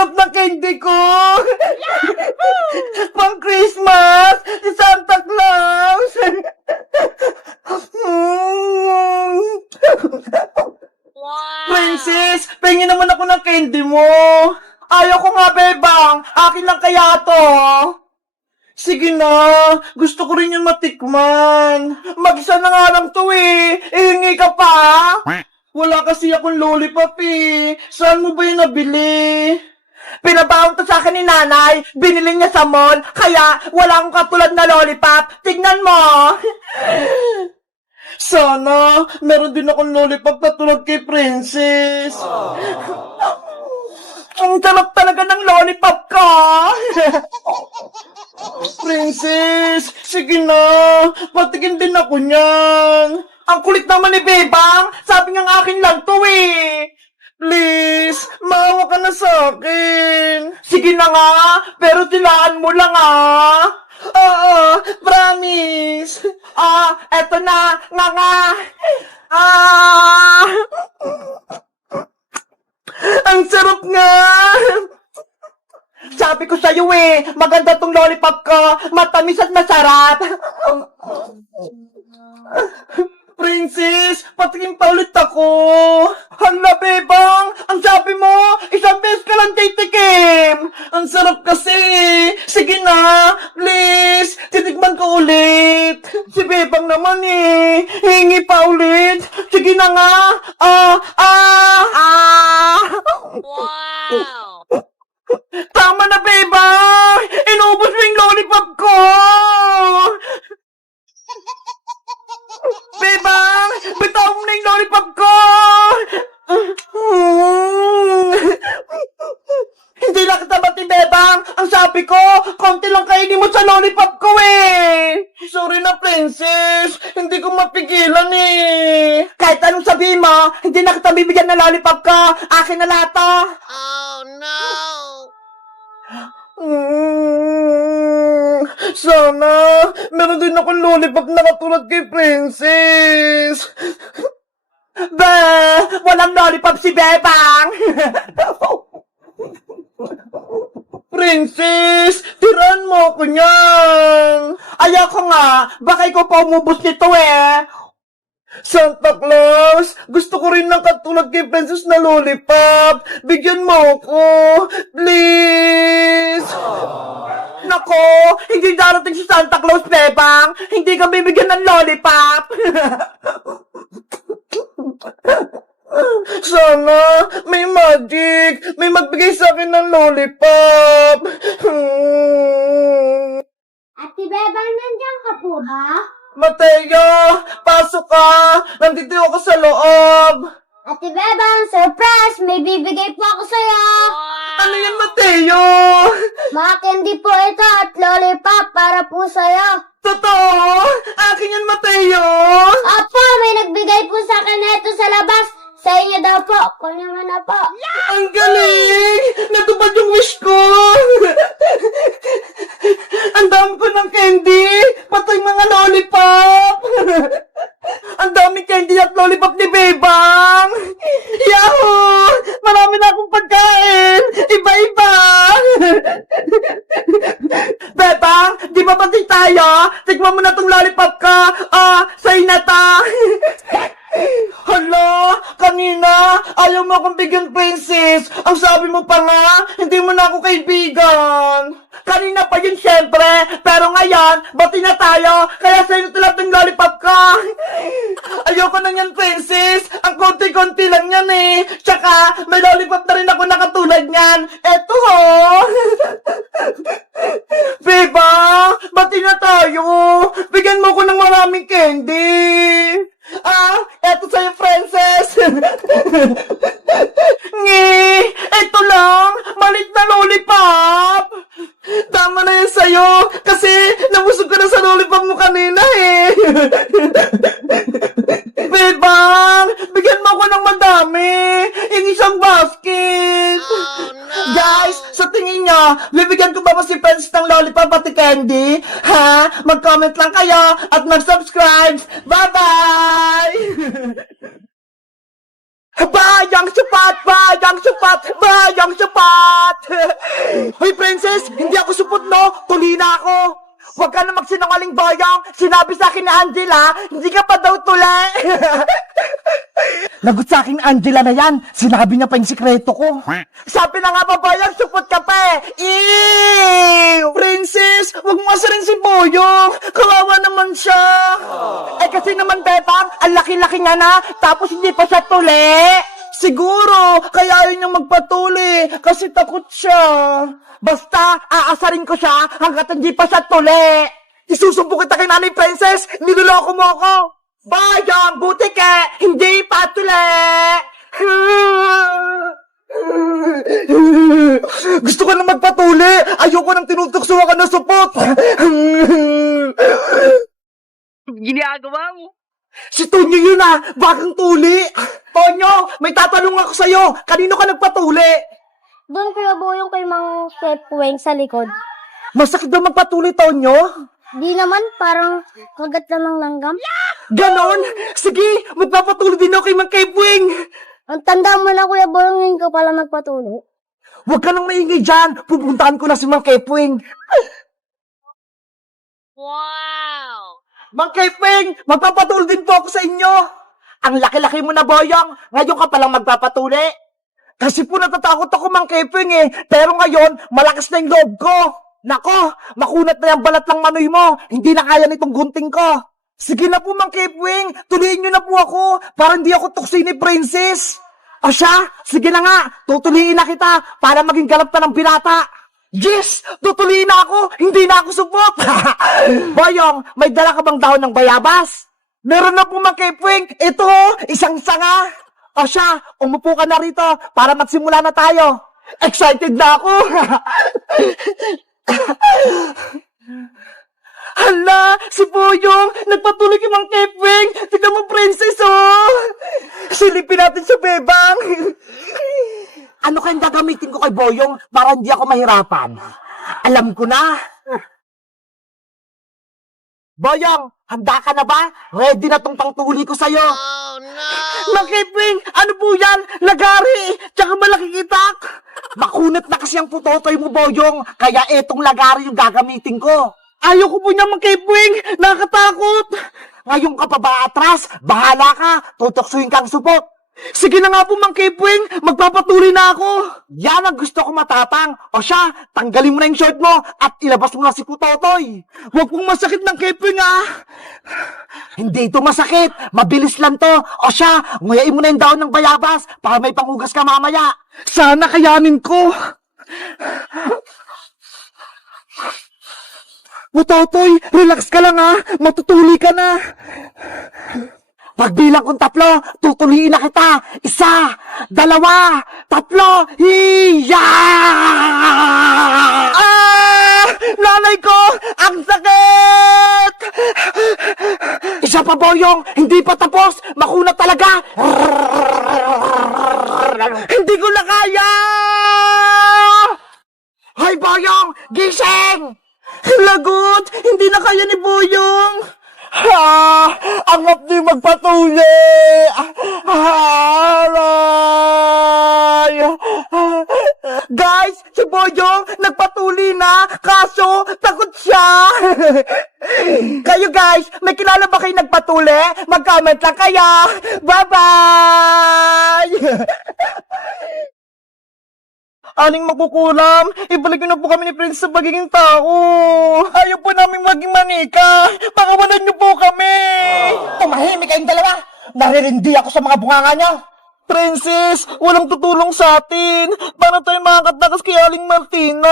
sarap ng candy ko! Pang Christmas! Si Santa Claus! Princess, pengin naman ako ng candy mo! Ayaw ko nga, bebang! Akin lang kaya to! Sige na, gusto ko rin yung matikman. Mag-isa na nga lang to eh. Ihingi ka pa? Wala kasi akong lollipop eh. Saan mo ba yung nabili? Pinabaon to sa akin ni nanay. Binili niya sa mall. Kaya wala akong katulad na lollipop. Tignan mo. Sana, meron din akong lollipop na tulad kay Princess. Ang sarap talaga ng lollipop ka. Princess, sige na. Patikin din ako niyan. Ang kulit naman ni Bebang. Sabi nga akin lang to eh. Please, maawa ka na sa akin. Sige na nga, pero tilaan mo lang ah. Oo, promise. Eto na, nga. Ang sarap nga. Sabi ko sa'yo eh, maganda tong lollipop ko, matamis at masarap. Princess, patikim pa ulit ako. Hala, bebang, ang sabi mo, isang beses ka lang titikim. Ang sarap kasi. Sige na, please, titikman ko ulit. Si bebang naman eh, hingi pa ulit. Sige na nga. Wow! Tama na, bebang! Inubos mo yung lollipop ko! Bebang! Bitaw mo na yung lollipop ko! Hindi lang kita bati, bebang! Ang sabi ko, konti lang kainin mo sa lollipop ko eh! Sorry na, princess! Hindi ko mapigilan eh! Kahit anong sabihin mo, hindi na kita bibigyan ng lollipop ko! Akin na lahat to! Oh no! Sana, meron din akong lollipop na katulad kay Princess. Walang lollipop si Bebang. Princess, tiran mo ako niyan. Ayoko nga, baka ikaw pa umubos nito eh. Santa Claus, gusto ko rin ng katulad kay Princess na lollipop. Bigyan mo ako, please. Nako, hindi darating si Santa Claus, Bebang. Hindi ka bibigyan ng lollipop. Sana, may magic. May magbigay sa akin ng lollipop. Ate Bebang, nandiyan ka po ba? Mateo, pasok ka. Nandito ako sa loob. Ate Bebang, surprise! May bibigay po ako sa'yo! Ano yan, Mateo? Mga candy po ito at lollipop para po sa'yo. Totoo? Akin yan, Mateo? Opo, may nagbigay po sa akin na ito sa labas. Sa inyo daw po. Kunin mo na po. Ang galing! Natupad yung wish ko! Ang dami ko ng candy! Pati mga lollipop! Ang dami candy at lollipop ni Bebang! Yahoo! Marami na akong pagkain! Iba-iba! Bebang, di ba pati tayo? Tikman mo na tong lollipop ka! Sa'yo na ta! Hala, kanina, ayaw mo akong bigyan, Princess. Ang sabi mo pa nga, hindi mo na ako kaibigan. Kanina pa yun, syempre. Pero ngayon, bati na tayo. Kaya sa'yo na ng lollipop ka. Ayoko na yan, Princess. Ang konti-konti lang yan eh. Tsaka, may lollipop na rin ako na katulad niyan. Eto ho. Beba, bati na tayo. Bigyan mo ko ng maraming candy. Eto sa'yo, Princess. Eto lang, malit na lollipop. Tama na yan sa'yo, kasi nabusog ka na sa lollipop mo kanina eh. Bebang, bigyan mo ako ng madami. Yung isang basket. Oh no! Guys, sa tingin nyo, bibigyan ko ba si Princess ng lollipop at candy? Ha? Mag-comment lang kayo at mag-subscribe. Bye-bye! Bayang sapat! Bayang sapat! Bayang sapat! Hoy, princess! Hindi ako supot, no? Tuli na ako! Huwag ka na magsinungaling, Boyong! Sinabi sa akin ni Angela, hindi ka pa daw tuli! Lagot sa akin, Angela na yan! Sinabi niya pa yung sikreto ko! Sabi na nga ba, Boyong, supot ka pa eh! Ew! Princess, huwag mo asarin si Boyong! Kawawa naman siya! Eh kasi naman, Bebang, ang laki-laki niya na, tapos hindi pa siya tuli! Siguro, kaya ayaw niyang magpatuli kasi takot siya. Basta, aasarin ko siya hanggat hindi pa siya tuli. Isusumpo kita kay Nanay Princess, niloloko mo ako. Bayang, buti ka, hindi pa tuli. Gusto ko na magpatuli. Ayoko nang tinutuksuhan ka na supot. Ginagawa mo? Si Tonyo yun ah! Bakang tuli! Tonyo, may tatanong ako sa'yo! Kanino ka nagpatuli? Doon Kuya Boyong kay Mang Pepweng sa likod. Masakit daw magpatuli, Tonyo? Di naman, parang kagat lang ng langgam. Ganon! Sige, magpapatuli din ako kay Mang Kepwing! Ang tanda mo na Kuya Boyong, ngayon ka pala nagpatuloy. Huwag ka nang maingay dyan! Pupuntahan ko na si Mang Kepwing! Wow! Mang Kepwing! Magpapatuli din po ako sa inyo! Ang laki-laki mo na, Boyong! Ngayon ka palang magpapatuli! Kasi po natatakot ako, Mang Kepwing eh! Pero ngayon, malakas na yung loob ko! Nako! Makunat na yung balat ng manoy mo! Hindi na kaya nitong gunting ko! Sige na po, Mang Kepwing! Tuliin nyo na po ako! Para hindi ako tuksin ni Princess! O siya? Sige na nga! Tutuliin na kita para maging galap na ng binata! Yes! Tutuliin na ako! Hindi na ako supot! Boyong, may dala ka bang dahon ng bayabas? Meron na po, Mang Kepwing! Ito, isang sanga! O siya, umupo ka na rito para magsimula na tayo! Excited na ako! Hala! Si Boyong! Nagpatuloy kay Mang Kepwing! Tignan mo, Princess, oh! Silipin natin sa bebang! Ano kayang gagamitin ko kay Boyong para hindi ako mahirapan? Alam ko na! Boyong! Handa ka na ba? Ready na tong pangtuli ko sa'yo! Oh no! Mang Kepwing! Ano po yan? Lagari! Tsaka malaking itak! Makunat na kasi ang putotoy mo, Boyong! Kaya etong lagari yung gagamitin ko! Ayoko po niya, Mang Kepwing! Nakakatakot! Ngayon ka pa ba atras? Bahala ka! Tutuksuin kang supot! Sige na nga po, Mang Kepwing! Magpapatuloy na ako! Yan ang gusto ko matapang! O siya, tanggalin mo na yung short mo at ilabas mo na si Putotoy! Huwag pong masakit, Mang Kepwing, ah! Hindi ito masakit! Mabilis lang to! O siya, nguyain mo na yung daon ng bayabas para may panghugas ka mamaya! Sana kayanin ko! Putotoy, relax ka lang, ah! Matutuli ka na! Pagbilang kong 3, tutuliin na kita. 1, 2, 3, hiya! Ah! Nanay ko! Ang sakit! Isa pa, Boyong! Hindi pa tapos! Makunat talaga! Hindi ko na kaya! Hoy, Boyong! Gising! Lagot! Hindi na kaya ni Boyong! Ha! Ang hapdi magpatuli! Aray! Guys, si Boyong nagpatuli na, kaso takot siya! Kayo guys, may kilala ba kayo nagpatuli? Mag-comment lang kaya! Bye-bye! Aling makukulam, ibalik niyo na po kami ni Prince sa pagiging tao. Ayaw po namin maging manika. Pakawalan niyo po kami. Tumahimik kayong dalawa. Naririndi ako sa mga bunganga niyo. Princess, walang tutulong sa atin. Paano tayo makakatakas kay Aling Martina?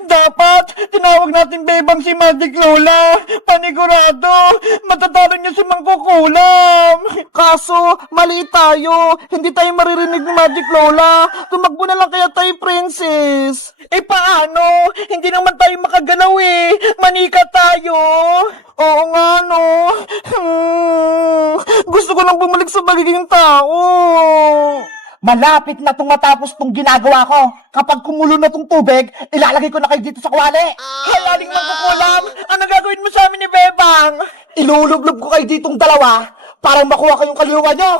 Dapat, tinawag natin bebang si Magic Lola. Panigurado, matatalo niya si Mangkukulam. Kaso, mali tayo. Hindi tayo maririnig ni Magic Lola. Tumakbo na lang kaya tayo, Princess. Eh paano? Hindi naman tayo makagalaw eh. Manika tayo. Oo nga, no. Gusto ko nang bumalik sa pagiging tao. Malapit na itong matapos itong ginagawa ko. Kapag kumulo na itong tubig, ilalagay ko na kayo dito sa kwali. Hayaling Mangkukulam, ano gagawin mo sa amin ni Bebang? Ilulublob ko kayo ditong dalawa Parang makuha kayong kaliwa nyo.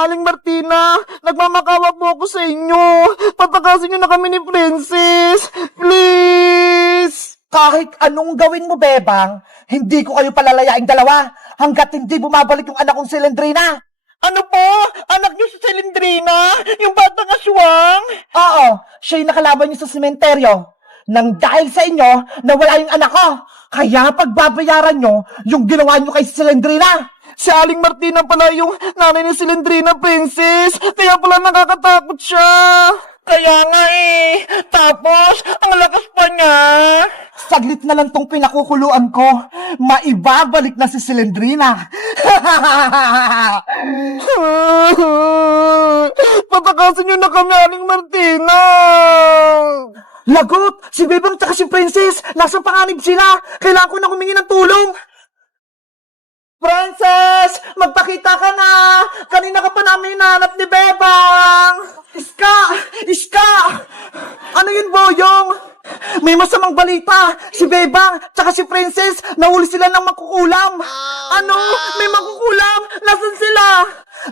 Aling Martina, nagmamakawa po ako sa inyo. Patakasin nyo na kami ni Princess. Please! Kahit anong gawin mo, Bebang, hindi ko kayo palalayaing dalawa hanggat hindi bumabalik yung anak kong si Lendrina. Ano po? Anak niyo si Lendrina? Yung batang aswang? Oo, siya yung nakalaban niyo sa sementeryo. Nang dahil sa inyo, nawala yung anak ko. Kaya pagbabayaran nyo yung ginawa nyo kay Silendrina. Si Aling Martina pala yung nanay ni Silendrina, Princess. Kaya pala nakakatakot siya. Kaya nga eh. Tapos, ang lakas pa niya. Saglit na lang tong pinakukuluan ko. Maibabalik na si Silendrina. Patakasin nyo na kami, Aling Martina. Lagot! Si Bebang tsaka si Princess, nasa panganib sila. Kailangan ko na humingi ng tulong. Princess! Magpakita ka na! Kanina ka pa namin hinahanap ni Bebang! Iska! Iska! Ano yun, Boyong? May masamang balita! Si Bebang tsaka si Princess, nahuli sila ng mangkukulam! Ano? May mangkukulam? Nasaan sila?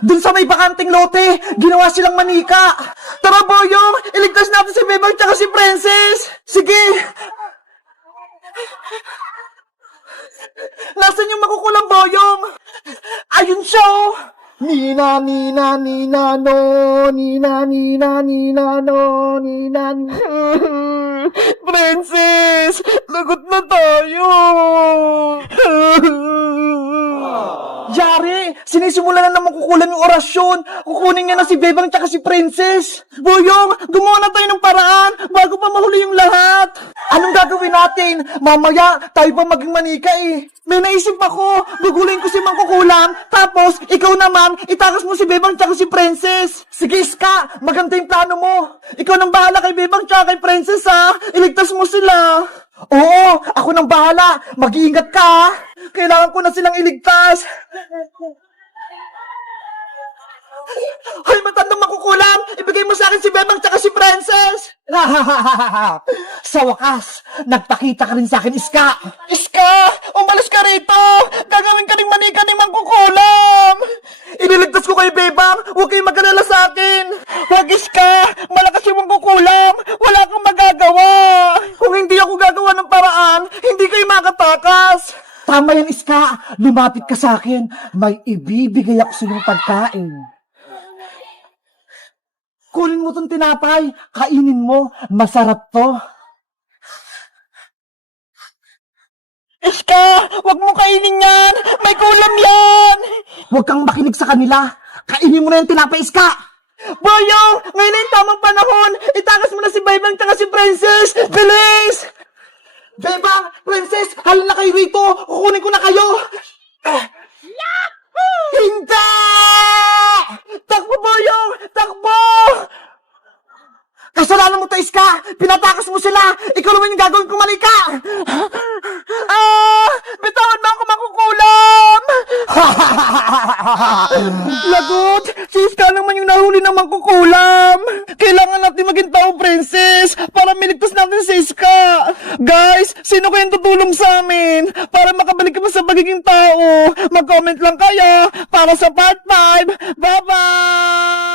Dun sa may bakanting lote, ginawa silang manika! Tara, Boyong! Iligtas natin si Bebang tsaka si Princess! Sige! Nasaan yung makukulang, Boyong? Ayun siya, oh! Nina, Nina, Nina, no. Nina, Nina, Nina, no. Nina, Princess! Lagot na tayo! Yari! Sinisimula na naman kukulan yung orasyon! Kukunin niya na si Bebang tsaka si Princess! Boyong! Gumawa na tayo ng paraan bago pa mahuli yung lahat! Anong gagawin natin? Mamaya, tayo pa maging manika eh! May naisip ako! Gugulin ko si Mangkukulam, tapos ikaw naman, itakas mo si Bebang tsaka si Princess! Sige, Iska! Maganda yung plano mo! Ikaw nang bahala kay Bebang tsaka kay Princess, ha! Iligtas mo sila! Oo! Ako nang bahala! Mag-iingat ka, ha! Kailangan ko na silang iligtas! Hoy, matandang Mangkukulam! Ibigay mo sa akin si Bebang tsaka si Princess! Sa wakas, nagpakita ka rin sa akin, Iska! Iska! Umalis ka rito! Gagawin ka rin manika ni Mangkukulam! Iniligtas ko kay Bebang! Huwag kayong mag-alala sa akin! Huwag, Iska! Malakas yung Mangkukulam! Wala kang magagawa! Kung hindi ako gagawa ng paraan, hindi kayo makatakas! Tama yan, Iska! Lumapit ka sa akin! May ibibigay ako sa iyong pagkain! Kunin mo tong tinapay. Kainin mo. Masarap to. Iska! Huwag mo kainin yan! May kulam yan! Huwag kang makinig sa kanila. Kainin mo na yung tinapay, Iska! Boyong! Ngayon na yung tamang panahon! Itakas mo na si Bebang tsaka si Princess! Bilis! Bebang! Princess! Halina kayo rito! Kukunin ko na kayo! Hindi! Takbo, Boyong! Takbo! Kasalanan mo to, Iska! Pinatakas mo sila! Ikaw naman yung gagawin kong manika! Bitawan mo ako, Mangkukulam! Lagot! Si Iska naman yung nahuli ng Mangkukulam! Kailangan natin maging tao, Princess! Para miligtas natin si Iska! Guys, sino kayang tutulong sa amin? Para makabalik kami sa pagiging tao! Mag-comment lang kayo para sa part 5! Bye-bye!